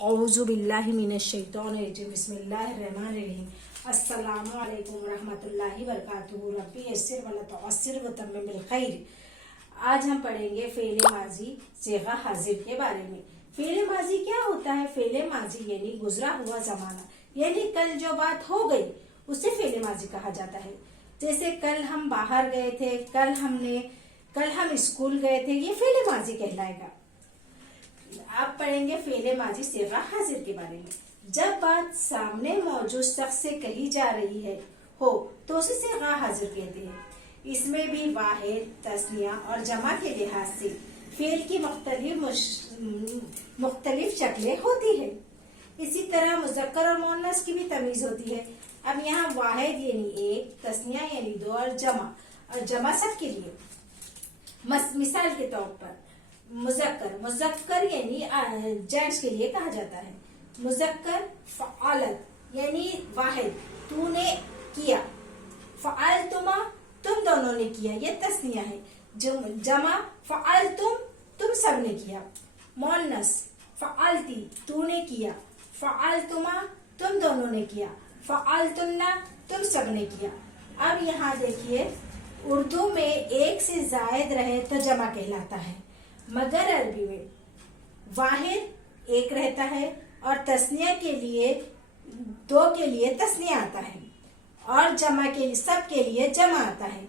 औज़ु बिल्लाहि मिनश्शैतानिर्रजीम बिस्मिल्लाहिर्रहमानिर्रहीम अस्सलामु अलैकुम रहमतुल्लाहि वबरकातुहू रब्बी यस्सिर वला तुअस्सिर वतम्मिम बिल खैर। आज हम पढ़ेंगे फ़ेल माजी सिगा हाजिर के बारे में। फ़ेल माजी क्या होता है? फ़ेल माजी यानी गुजरा हुआ जमाना, यानी कल जो बात हो गई उसे फ़ेल माजी कहा जाता है। जैसे कल हम बाहर गए थे, कल हम स्कूल गए थे, ये फ़ेल माजी कहलाएगा। आप पढ़ेंगे फ़ेल माजी सिगा हाजिर के बारे में। जब बात सामने मौजूद शख्स से कही जा रही है हो तो उसे सिगा हाजिर कहते हैं। इसमें भी वाहिद, तस्निया और जमा के लिहाज से फेल की मुख्तलिफ शक्लें होती है। इसी तरह मुज़क्कर और मुअन्नस की भी तमीज होती है। अब यहाँ वाहिद यानी एक, तस्निया यानी दो और जमा सब के लिए। मिसाल के तौर पर मुज़क्कर यानी जेंट्स के लिए कहा जाता है। मुज़क्कर फ़आलत यानी वाहिद, तूने किया। फ़आलतुमा तुम दोनों ने किया, ये तस्निया है। जमा फ़आलतुम तुम सब ने किया। मुअन्नस फ़आलती तूने किया। फ़आलतुमा तुम दोनों ने किया। फ़आलतुन्ना तुम सब ने किया। अब यहाँ देखिए, उर्दू में एक से जायद रहे तो जमा कहलाता है, मगर अरबी में वाहिद एक रहता है और तस्निया के लिए दो के लिए तस्निया आता है और जमा के लिए सब के लिए जमा आता है।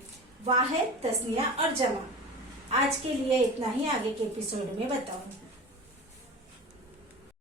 वाहिद, तस्निया और जमा। आज के लिए इतना ही, आगे के एपिसोड में बताऊंगी।